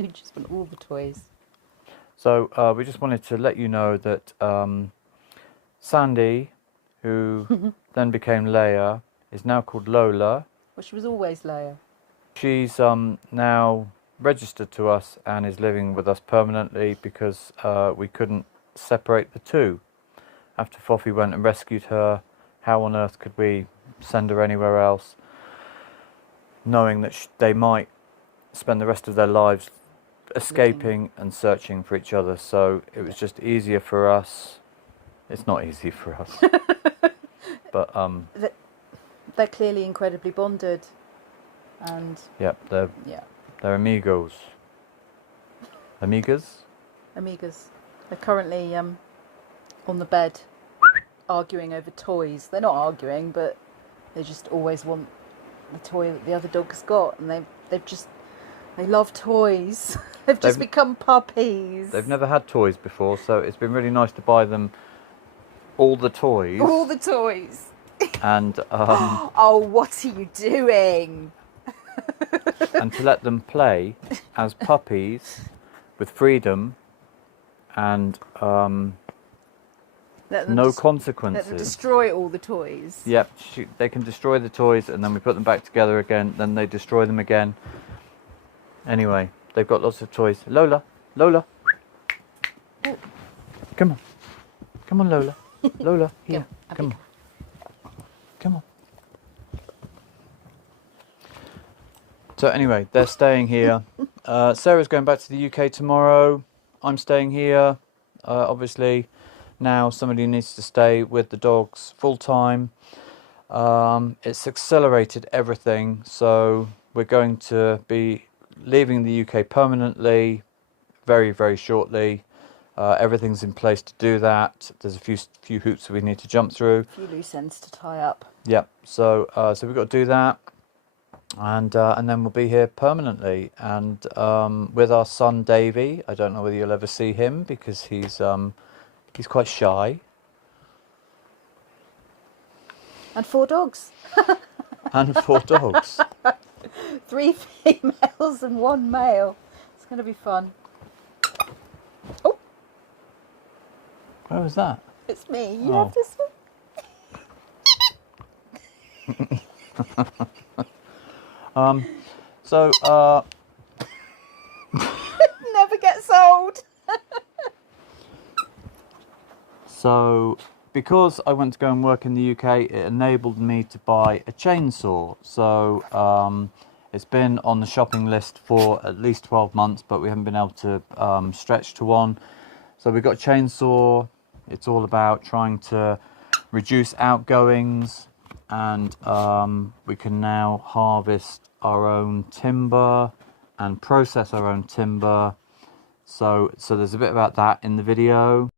You just want all the toys. So we just wanted to let you know that Sandy, who then became Leia, is now called Lola. Well, she was always Leia. She's now registered to us and is living with us permanently because we couldn't separate the two. After Foffy went and rescued her, how on earth could we send her anywhere else, knowing that they might spend the rest of their lives escaping and searching for each other? So it was just easier for us. It's not easy for us, but they're clearly incredibly bonded, and yep, they're amigos. Amigas. They're currently on the bed arguing over toys. They're not arguing, but they just always want the toy that the other dog's got, and they love toys. They've become puppies. They've never had toys before, so it's been really nice to buy them all the toys. All the toys. And oh, what are you doing? and to let them play as puppies with freedom and no consequences. Let them destroy all the toys. Yep, they can destroy the toys, and then we put them back together again, then they destroy them again. Anyway, they've got lots of toys. Lola, Lola. Oh. Come on, Lola. Lola, here, come on. Come on. So anyway, they're staying here. Sarah's going back to the UK tomorrow. I'm staying here. Obviously, now somebody needs to stay with the dogs full time. It's accelerated everything, so we're going to be leaving the UK permanently very, very shortly. Everything's in place to do that. There's a few hoops we need to jump through. A few loose ends to tie up. Yep. So we've got to do that, and then we'll be here permanently. And with our son Davy, I don't know whether you'll ever see him because he's quite shy. And 4 dogs. And 4 dogs. 3 females and 1 male. It's going to be fun. Oh. Where was that? It's me. You have to swim. So Never gets old. So because I went to go and work in the UK, it enabled me to buy a chainsaw. So it's been on the shopping list for at least 12 months, but we haven't been able to stretch to one. So we've got a chainsaw. It's all about trying to reduce outgoings, and we can now harvest our own timber and process our own timber. So there's a bit about that in the video.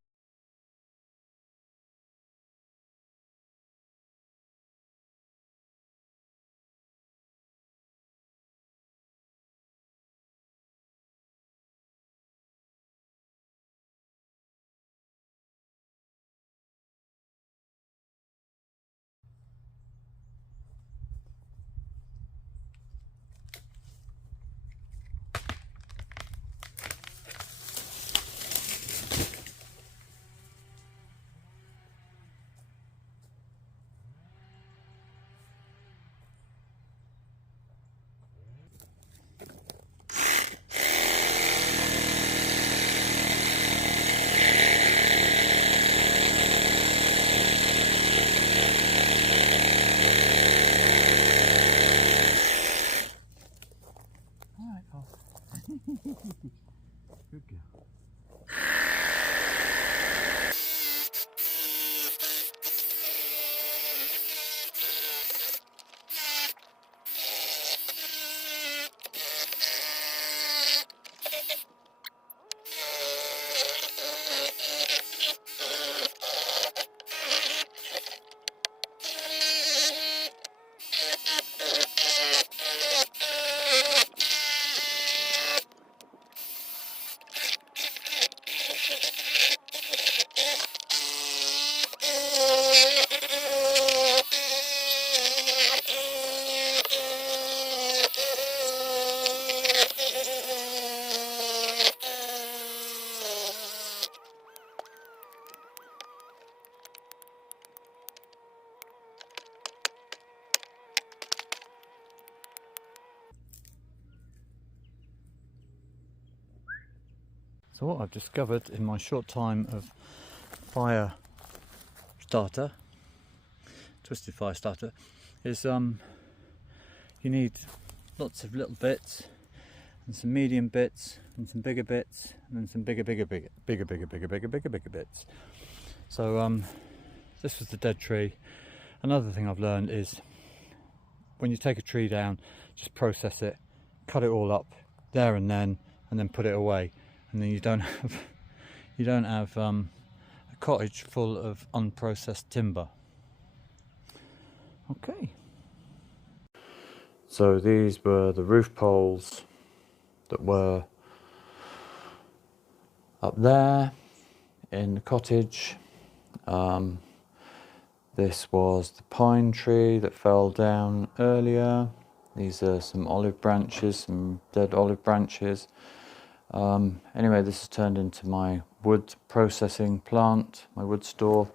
So what I've discovered in my short time of fire starter, twisted fire starter, is you need lots of little bits, and some medium bits, and some bigger bits, and then some bigger bits. So this was the dead tree. Another thing I've learned is when you take a tree down, just process it, cut it all up there and then put it away, and then you don't have a cottage full of unprocessed timber. Okay. So these were the roof poles that were up there in the cottage. This was the pine tree that fell down earlier. These are some olive branches, some dead olive branches. Anyway, this has turned into my wood processing plant, my wood store.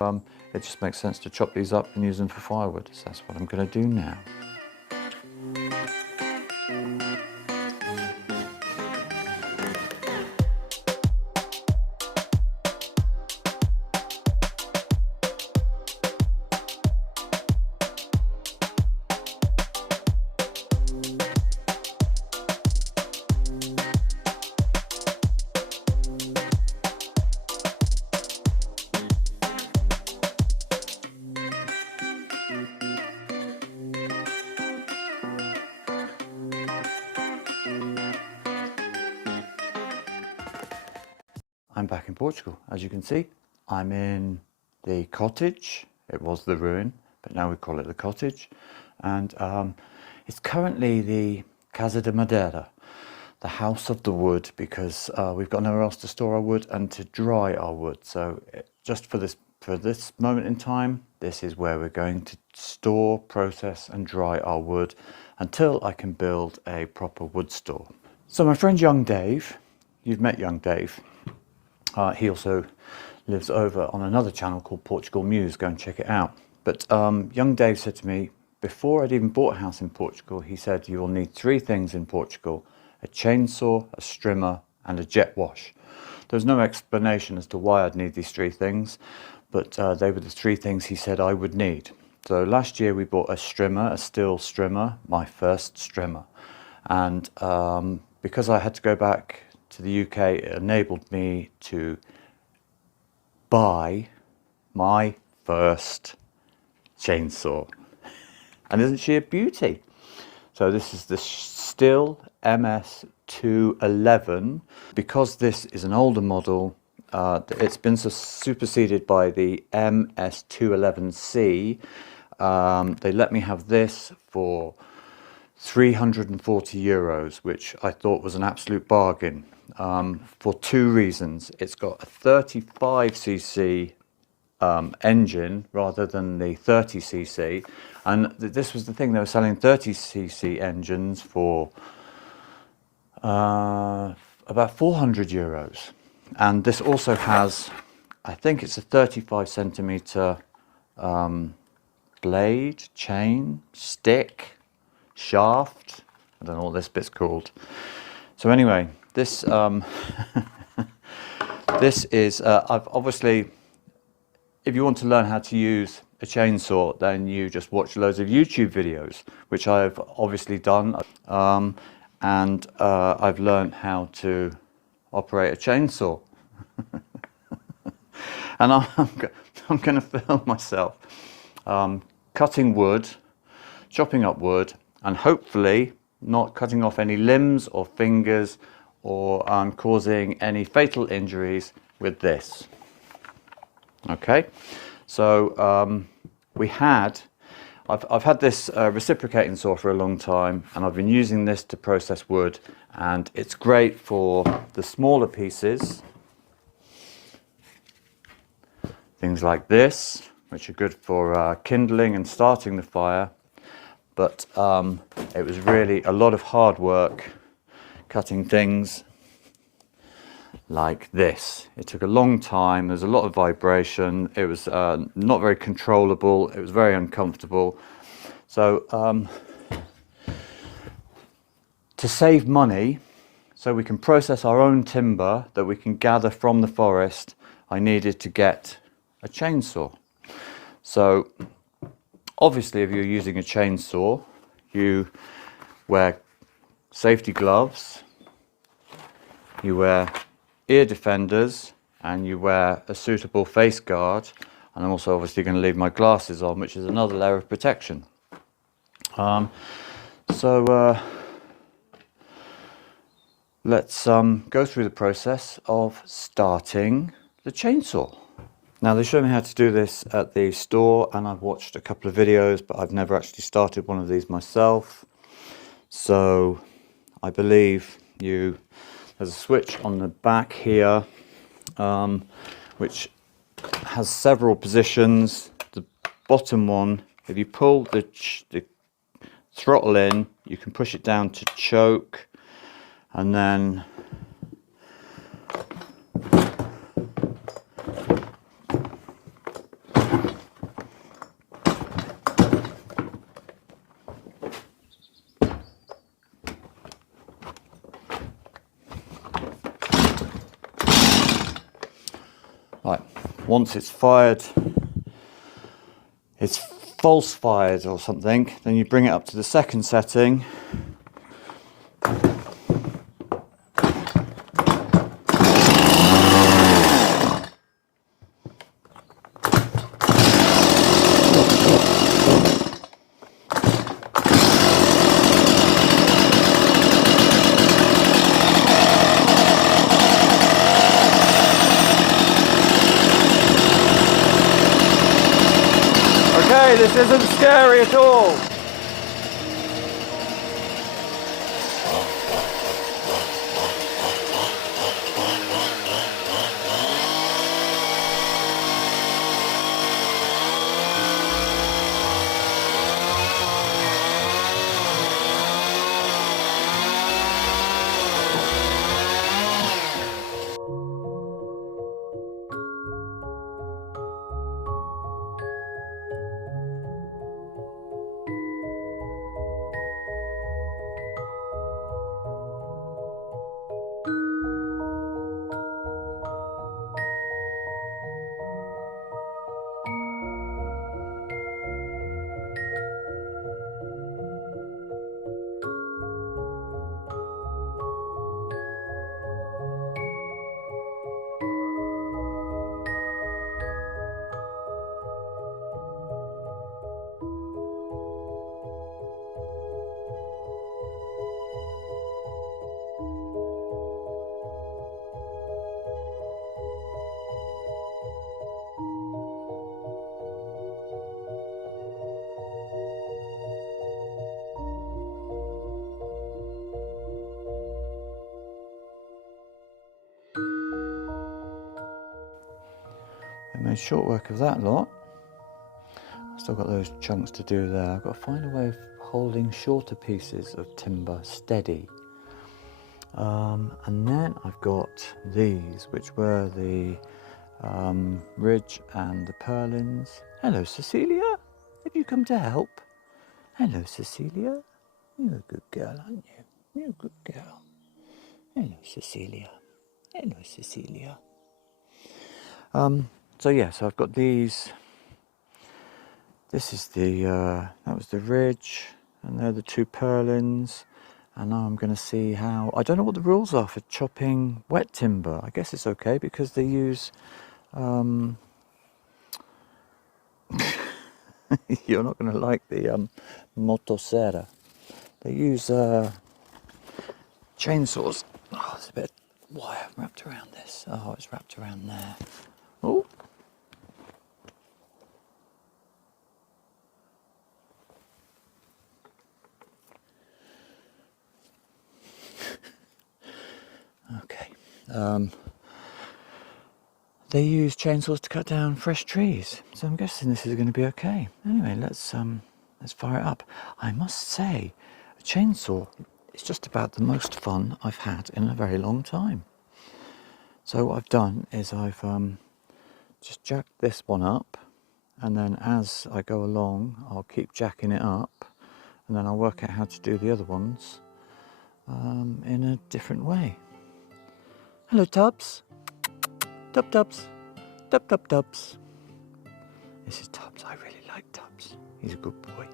It just makes sense to chop these up and use them for firewood, so that's what I'm going to do now. I'm back in Portugal. As you can see, I'm in the cottage. It was the ruin, but now we call it the cottage. And it's currently the Casa de Madeira, the house of the wood, because we've got nowhere else to store our wood and to dry our wood. So just for this moment in time, this is where we're going to store, process and dry our wood until I can build a proper wood store. So my friend Young Dave, you've met Young Dave. He also lives over on another channel called Portugal Muse. Go and check it out. But Young Dave said to me, before I'd even bought a house in Portugal, he said, you will need 3 things in Portugal: a chainsaw, a strimmer and a jet wash. There's no explanation as to why I'd need these 3 things, but they were the 3 things he said I would need. So last year we bought a strimmer, a Stihl strimmer, my first strimmer. And because I had to go back to the UK, it enabled me to buy my first chainsaw. And isn't she a beauty? So this is the Stihl MS211. Because this is an older model, it's been superseded by the MS211C. They let me have this for €340, which I thought was an absolute bargain, for 2 reasons. It's got a 35cc engine rather than the 30cc, and this was the thing, they were selling 30cc engines for about €400. And this also has, I think it's a 35cm blade, chain, stick, shaft. I don't know what this bit's called. So anyway, this this is I've obviously, if you want to learn how to use a chainsaw, then you just watch loads of YouTube videos, which I've obviously done, and I've learned how to operate a chainsaw. And I'm going to film myself cutting wood, chopping up wood, and hopefully not cutting off any limbs or fingers or causing any fatal injuries with this. Okay, so I've had this reciprocating saw for a long time, and I've been using this to process wood, and it's great for the smaller pieces, things like this, which are good for kindling and starting the fire. But it was really a lot of hard work cutting things like this. It took a long time, there's a lot of vibration, it was not very controllable, it was very uncomfortable. So to save money, so we can process our own timber that we can gather from the forest, I needed to get a chainsaw. So obviously if you're using a chainsaw, you wear safety gloves, you wear ear defenders, and you wear a suitable face guard. And I'm also obviously going to leave my glasses on, which is another layer of protection. Let's go through the process of starting the chainsaw. Now they show me how to do this at the store, and I've watched a couple of videos, but I've never actually started one of these myself. So I believe there's a switch on the back here, which has several positions. The bottom one, if you pull the throttle in, you can push it down to choke, and then right, once it's fired, it's false fired or something, then you bring it up to the second setting. Okay, this isn't scary at all. I made short work of that lot. I've still got those chunks to do there. I've got to find a way of holding shorter pieces of timber steady. And then I've got these, which were the ridge and the purlins. Hello, Cecilia. Have you come to help? Hello, Cecilia. You're a good girl, aren't you? You're a good girl. Hello, Cecilia. Hello, Cecilia. So yeah, so I've got these. This is that was the ridge, and they're the two purlins. And now I'm going to see how, I don't know what the rules are for chopping wet timber. I guess it's okay because they use, you're not going to like the motosserra. They use chainsaws. Oh, there's a bit of wire wrapped around this. Oh, it's wrapped around there. Oh. Okay. They use chainsaws to cut down fresh trees, so I'm guessing this is going to be okay. Anyway, let's fire it up. I must say, a chainsaw is just about the most fun I've had in a very long time. So what I've done is I've just jacked this one up, and then as I go along, I'll keep jacking it up, and then I'll work out how to do the other ones. in a different way. Hello, Tubbs. Tubbs. Tubbs. This is Tubbs. I really like Tubbs. He's a good boy.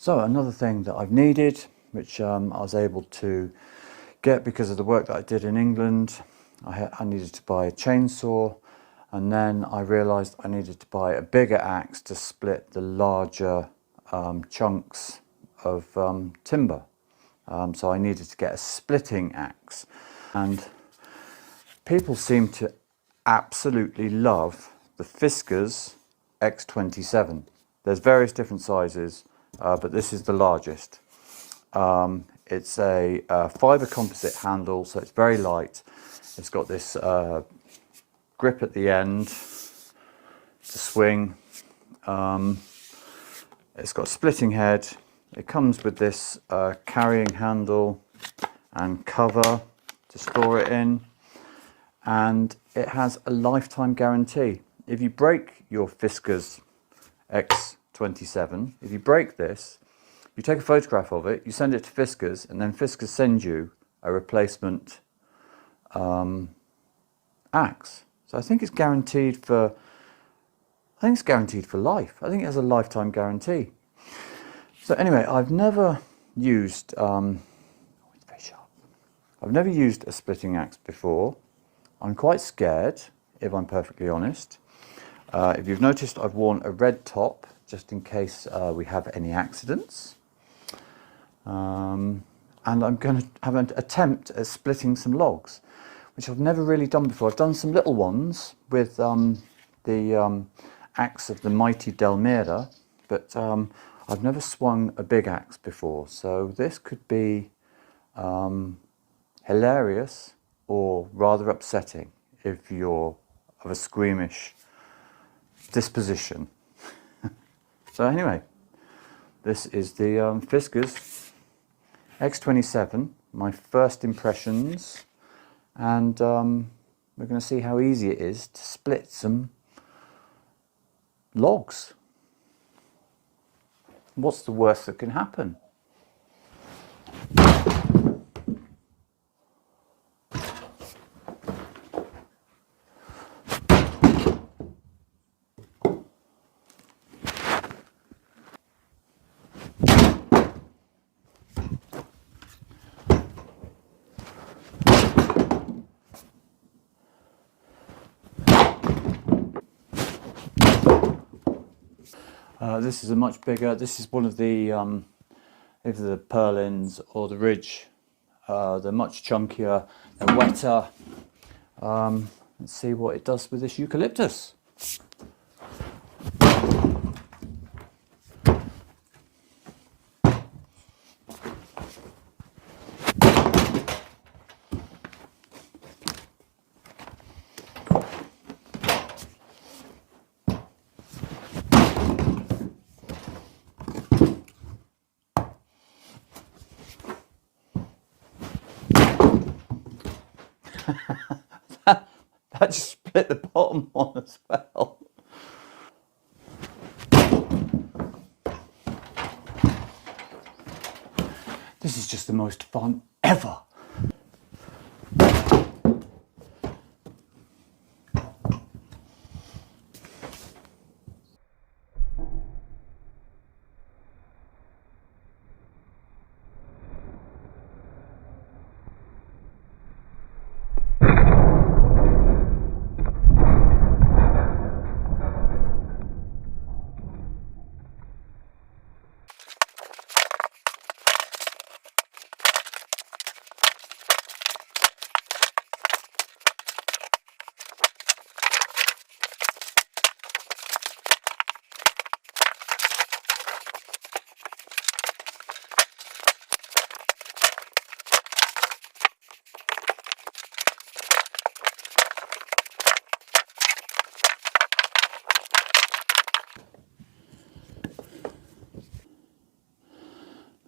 So another thing that I've needed, which I was able to get because of the work that I did in England, I needed to buy a chainsaw, and then I realised I needed to buy a bigger axe to split the larger chunks of timber. So I needed to get a splitting axe, and people seem to absolutely love the Fiskar's X27. There's various different sizes, but this is the largest. It's a fibre composite handle, so it's very light. It's got this grip at the end to swing. It's got a splitting head. It comes with this carrying handle and cover to store it in, and it has a lifetime guarantee. If you break your Fiskar's X27, if you break this, you take a photograph of it, you send it to Fiskar's, and then Fiskars send you a replacement axe. So I think it's guaranteed for. I think it's guaranteed for life. I think it has a lifetime guarantee. So anyway, I've never used. It's very sharp. I've never used a splitting axe before. I'm quite scared, if I'm perfectly honest. If you've noticed, I've worn a red top just in case we have any accidents. And I'm going to have an attempt at splitting some logs, which I've never really done before. I've done some little ones with the axe of the mighty Delmira, but I've never swung a big axe before. So this could be hilarious or rather upsetting if you're of a squeamish disposition. So anyway, this is the Fiskar's X27, my first impressions, and we're going to see how easy it is to split some logs. What's the worst that can happen? This is a much bigger, this is one of the, either the Purlins or the Ridge. They're much chunkier, they're wetter, Let's see what it does with this eucalyptus. That just split the bottom one as well. This is just the most fun ever.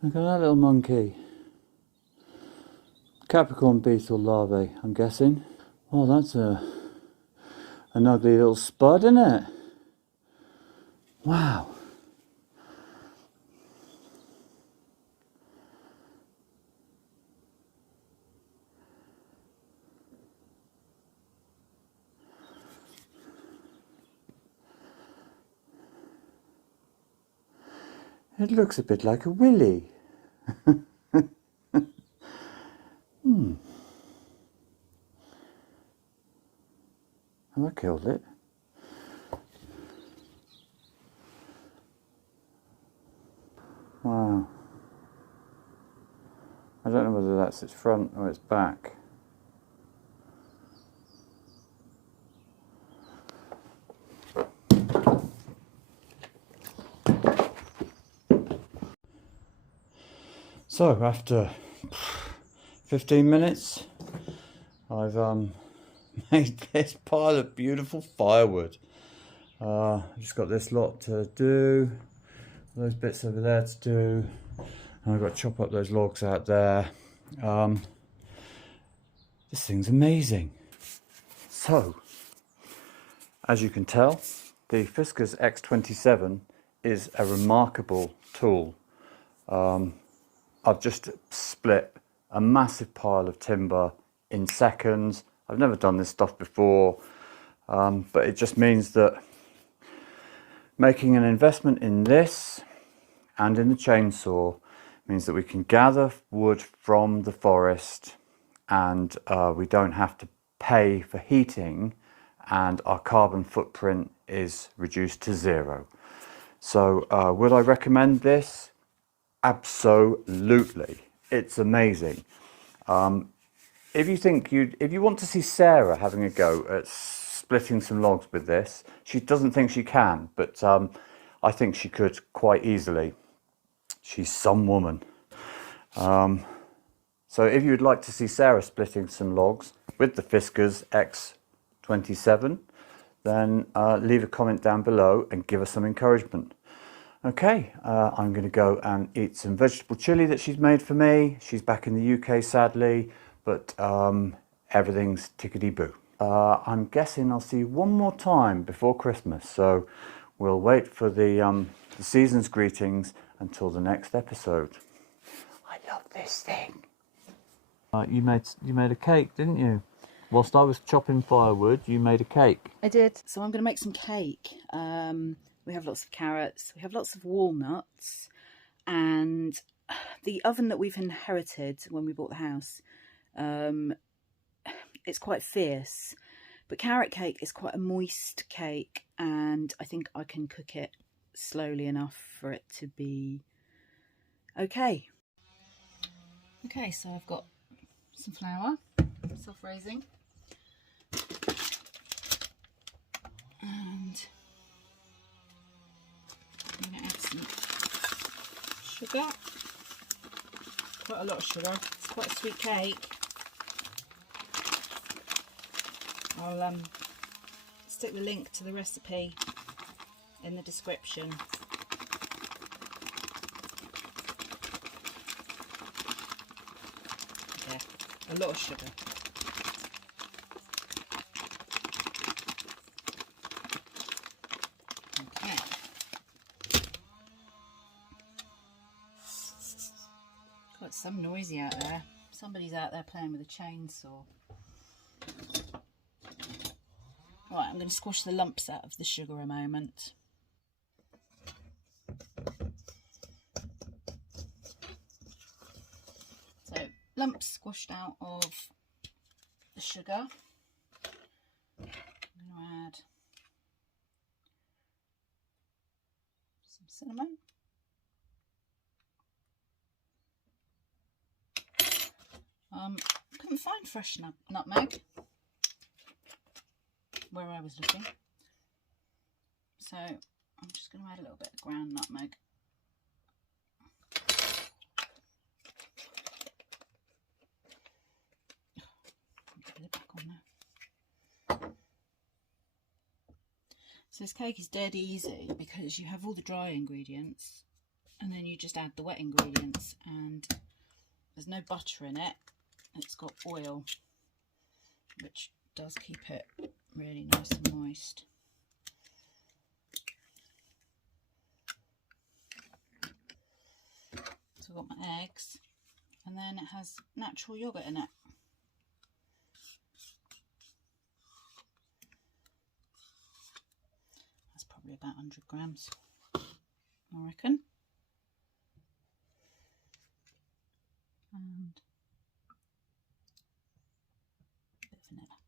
Look at that little monkey. Capricorn beetle larvae, I'm guessing. Oh, that's an ugly little spud, isn't it? Wow. It looks a bit like a Willy. Have I killed it? Wow. I don't know whether that's its front or its back. So after 15 minutes, I've made this pile of beautiful firewood. I've just got this lot to do, those bits over there to do, and I've got to chop up those logs out there. This thing's amazing. So, as you can tell, the Fiskar's X27 is a remarkable tool. I've just split a massive pile of timber in seconds. I've never done this stuff before, but it just means that making an investment in this and in the chainsaw means that we can gather wood from the forest, and we don't have to pay for heating, and our carbon footprint is reduced to zero. So would I recommend this? Absolutely. It's amazing. If you want to see Sarah having a go at splitting some logs with this, she doesn't think she can, but I think she could quite easily. She's some woman. So if you would like to see Sarah splitting some logs with the Fiskar's X27, then leave a comment down below and give us some encouragement. Okay, I'm going to go and eat some vegetable chili that she's made for me. She's back in the UK, sadly, but everything's tickety-boo. I'm guessing I'll see you one more time before Christmas, so we'll wait for the season's greetings until the next episode. I love this thing. You made a cake, didn't you? Whilst I was chopping firewood, you made a cake. I did. So I'm going to make some cake. We have lots of carrots, we have lots of walnuts, and the oven that we've inherited when we bought the house, it's quite fierce, but carrot cake is quite a moist cake, and I think I can cook it slowly enough for it to be okay. Okay, so I've got some flour, self-raising, And I'm going to add some sugar. Quite a lot of sugar. It's quite a sweet cake. I'll stick the link to the recipe in the description. Yeah, a lot of sugar. Okay. God, it's some noisy out there. Somebody's out there playing with a chainsaw. Right, I'm going to squash the lumps out of the sugar a moment. So, lumps squashed out of the sugar. I'm going to add some cinnamon. Couldn't find fresh nutmeg where I was looking, so I'm just going to add a little bit of ground nutmeg. Get it back on there. So this cake is dead easy because you have all the dry ingredients and then you just add the wet ingredients, and there's no butter in it. It's got oil, which does keep it really nice and moist. So I've got my eggs, and then it has natural yogurt in it. That's probably about 100 grams, I reckon. And a bit of vanilla.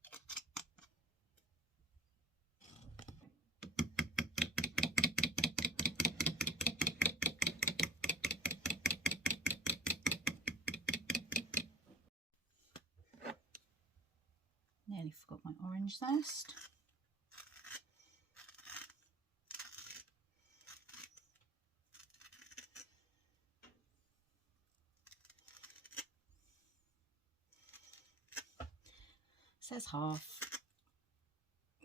Nearly forgot my orange zest. It says half,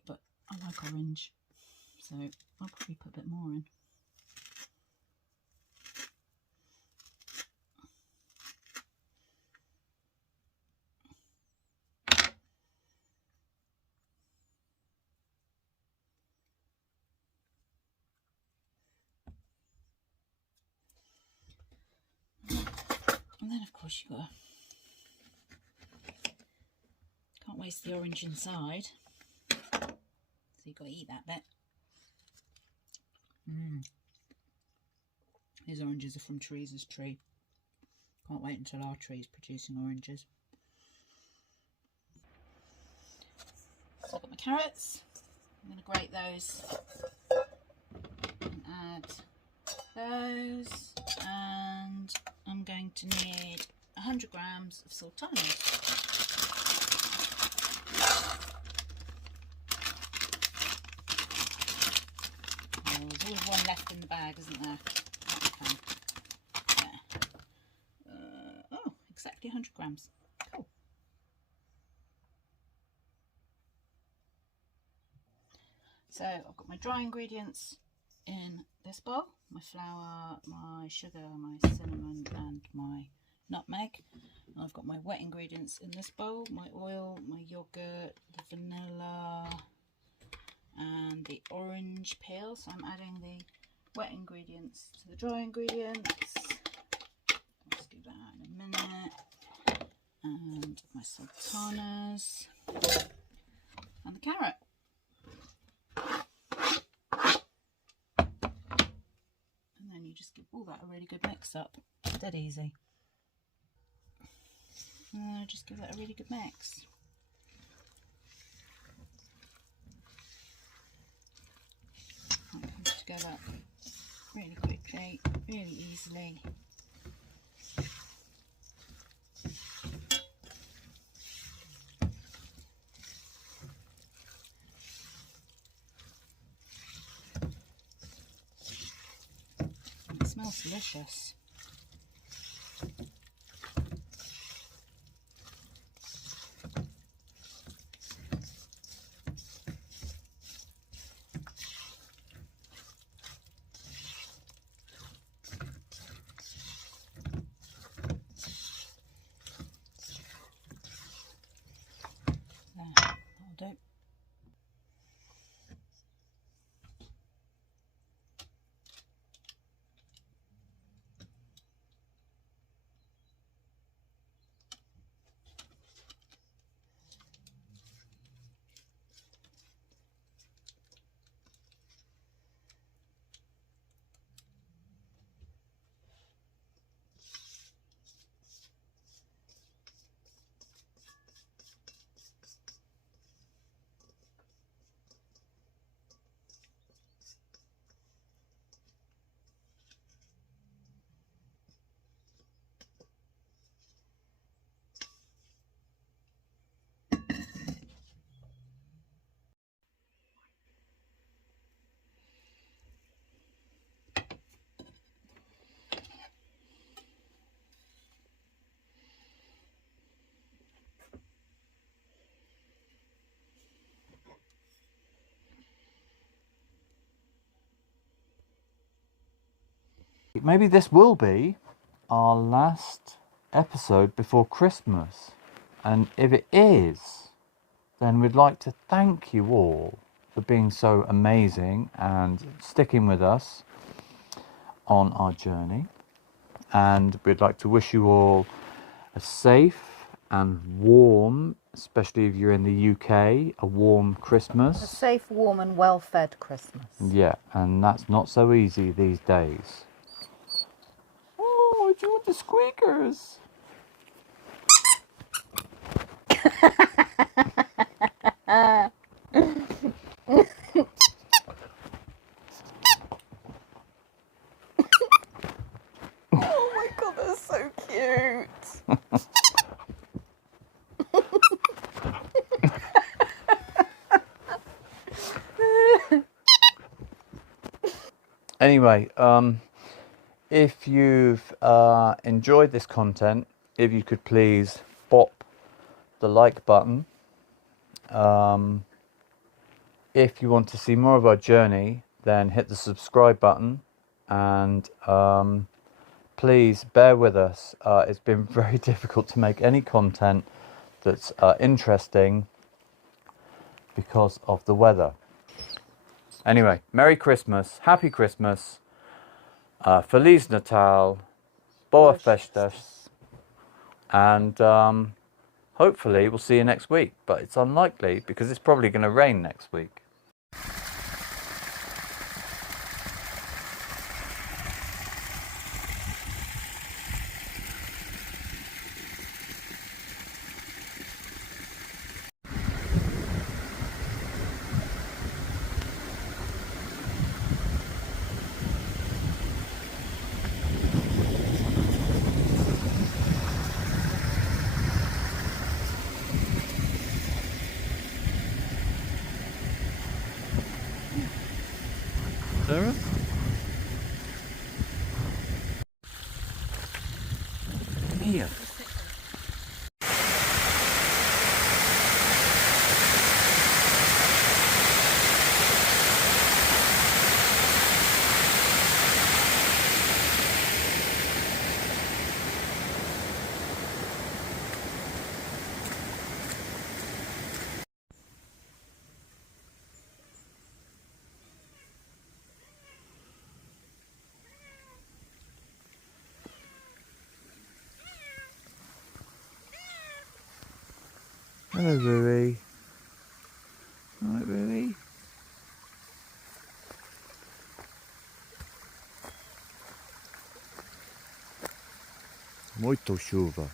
but I like orange, so I'll probably put a bit more in. And then of course you can't waste the orange inside, so you've got to eat that bit. These oranges are from Teresa's tree. Can't wait until our tree is producing oranges. So I've got my carrots. I'm going to grate those and add those, and I'm going to need 100 grams of sultanas. Oh, there's always one left in the bag, isn't there? Okay. Yeah. Oh, exactly 100 grams. Cool. So I've got my dry ingredients in this bowl, my flour, my sugar, my cinnamon and my nutmeg. And I've got my wet ingredients in this bowl, my oil, my yogurt, the vanilla and the orange peel. So I'm adding the wet ingredients to the dry ingredients. Let's do that in a minute. And my sultanas and the carrot. And then you just give all that a really good mix up. Dead easy. And then I just give that a really good mix. It comes together really quickly, really easily. smells delicious. That'll do. Maybe this will be our last episode before Christmas. And if it is, then we'd like to thank you all for being so amazing and sticking with us on our journey. And we'd like to wish you all a safe and warm, especially if you're in the UK, a warm Christmas. A safe, warm and well-fed Christmas. Yeah, and that's not so easy these days. Oh, do you want the squeakers? Oh my god, that's so cute. Anyway, if you've enjoyed this content, if you could please bop the like button. If you want to see more of our journey, then hit the subscribe button, and please bear with us. It's been very difficult to make any content that's interesting because of the weather. Anyway, Merry Christmas, Happy Christmas, Feliz Natal, Boa Festas, and hopefully we'll see you next week, but it's unlikely because it's probably going to rain next week. Sarah? Here. Hello, Willy. Alright, Willy. Muito chuva.